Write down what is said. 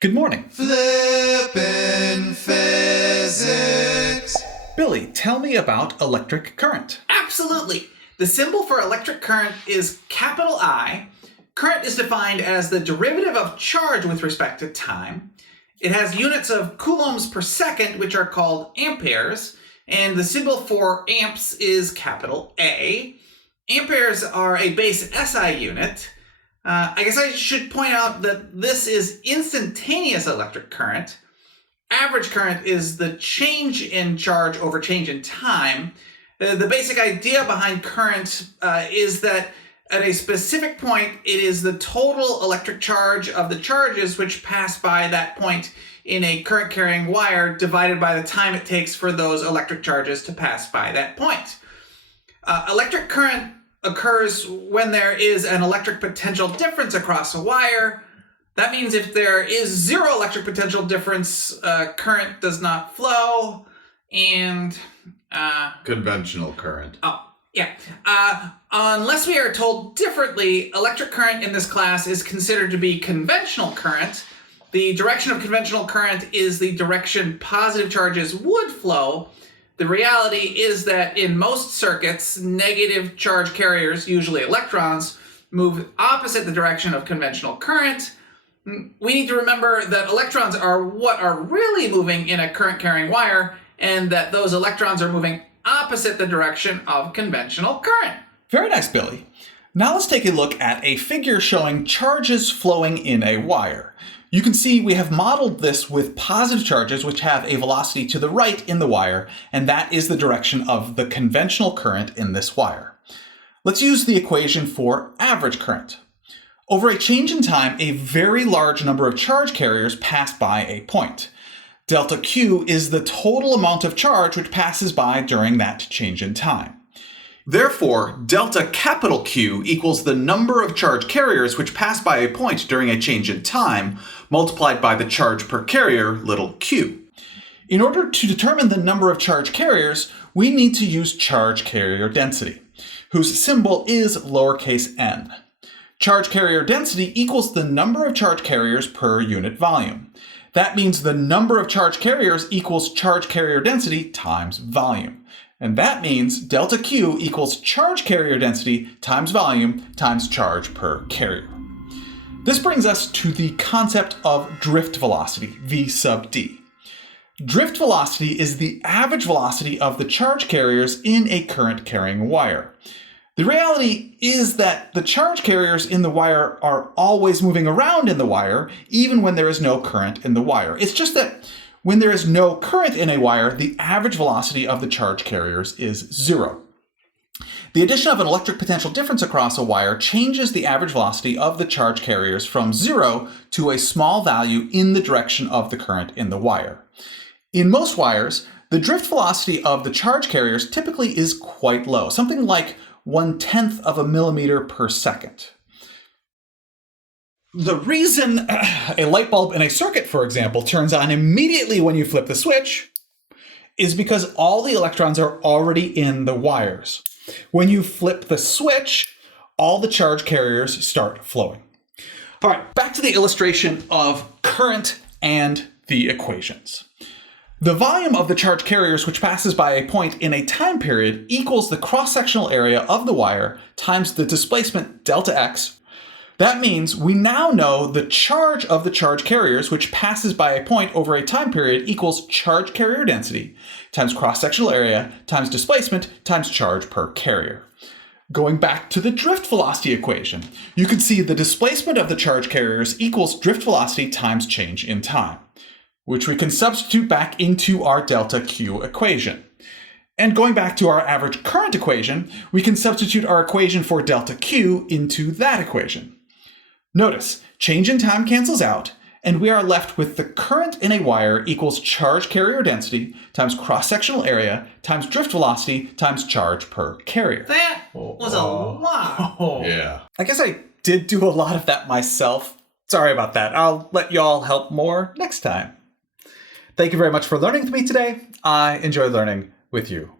Good morning. Flippin' physics. Billy, tell me about electric current. Absolutely. The symbol for electric current is capital I. Current is defined as the derivative of charge with respect to time. It has units of coulombs per second, which are called amperes, and the symbol for amps is capital A. Amperes are a base SI unit. I guess I should point out that this is instantaneous electric current. Average current is the change in charge over change in time. The basic idea behind current is that at a specific point, it is the total electric charge of the charges which pass by that point in a current-carrying wire divided by the time it takes for those electric charges to pass by that point. Electric current occurs when there is an electric potential difference across a wire. That means if there is zero electric potential difference, current does not flow, and Conventional current. Unless we are told differently, electric current in this class is considered to be conventional current. The direction of conventional current is the direction positive charges would flow. The reality is that in most circuits, negative charge carriers, usually electrons, move opposite the direction of conventional current. We need to remember that electrons are what are really moving in a current-carrying wire, and that those electrons are moving opposite the direction of conventional current. Very nice, Billy. Now let's take a look at a figure showing charges flowing in a wire. You can see we have modeled this with positive charges which have a velocity to the right in the wire, and that is the direction of the conventional current in this wire. Let's use the equation for average current. Over a change in time, a very large number of charge carriers pass by a point. Delta Q is the total amount of charge which passes by during that change in time. Therefore, delta capital Q equals the number of charge carriers which pass by a point during a change in time, multiplied by the charge per carrier, little q. In order to determine the number of charge carriers, we need to use charge carrier density, whose symbol is lowercase n. Charge carrier density equals the number of charge carriers per unit volume. That means the number of charge carriers equals charge carrier density times volume. And that means delta Q equals charge carrier density times volume times charge per carrier. This brings us to the concept of drift velocity, V sub d. Drift velocity is the average velocity of the charge carriers in a current-carrying wire. The reality is that the charge carriers in the wire are always moving around in the wire, even when there is no current in the wire. It's just that when there is no current in a wire, the average velocity of the charge carriers is 0. The addition of an electric potential difference across a wire changes the average velocity of the charge carriers from 0 to a small value in the direction of the current in the wire. In most wires, the drift velocity of the charge carriers typically is quite low, something like 1/10 of a millimeter per second. The reason a light bulb in a circuit, for example, turns on immediately when you flip the switch is because all the electrons are already in the wires. When you flip the switch, all the charge carriers start flowing. All right, back to the illustration of current and the equations. The volume of the charge carriers which passes by a point in a time period equals the cross-sectional area of the wire times the displacement delta x. That means we now know the charge of the charge carriers which passes by a point over a time period equals charge carrier density times cross-sectional area times displacement times charge per carrier. Going back to the drift velocity equation, you can see the displacement of the charge carriers equals drift velocity times change in time, which we can substitute back into our delta Q equation. And going back to our average current equation, we can substitute our equation for delta Q into that equation. Notice, change in time cancels out, and we are left with the current in a wire equals charge carrier density times cross-sectional area times drift velocity times charge per carrier. That was a lot. Yeah. I guess I did do a lot of that myself. Sorry about that. I'll let y'all help more next time. Thank you very much for learning with me today. I enjoy learning with you.